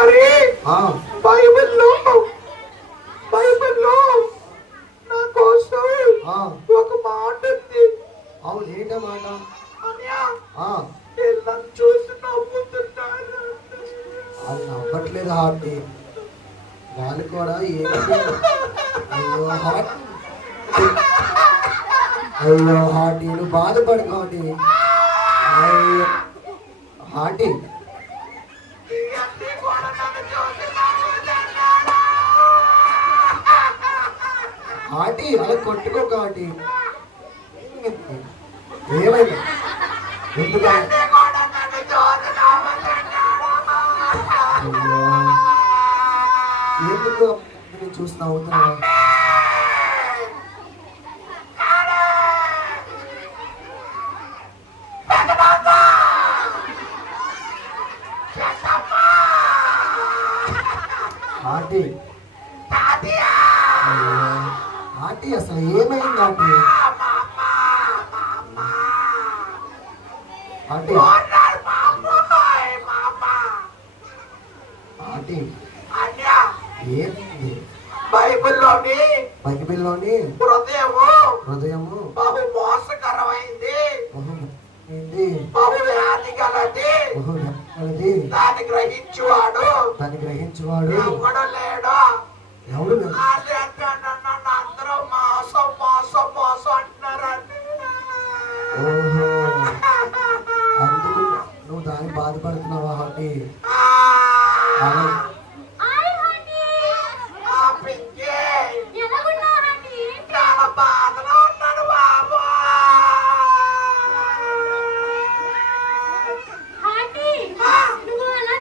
మరి బైబిల్లో నా కోసం ఒక మాట ఉంది. అవును, ఏంట మాట? నన్ను చూసి నవ్వుతుంటారు. అది నవ్వట్లేదు హార్టీ, వాళ్ళు కూడా ఏంటి? అయ్యో హార్ట్, అయ్యో హార్టీ, నువ్వు బాధపడుకోండి. అయ్యో హార్టీ, హార్టీ అలా కొట్టుకోక హార్టీ. ఏమైంది? ఎందుకు ఎందుకు నేను చూసిన అవుతున్నావా? ఆంటీ ఆంటీ అసలు ఏమైంది ఆంటీ? ఆంటీ ఆంటీ ఏంటి? బైబిల్లోని హృదయము బహు మోసకరమైంది, ఏంటి? బహు వ్యాధి గలది, దాన్ని గ్రహించువాడు ఎవడు లేడు. ఎవడు? అందరూ మోసం మోసం మోసం అంటున్నారండి. ఓహో, అందుకు నువ్వు దాన్ని బాధపడుతున్నావా హార్టీ?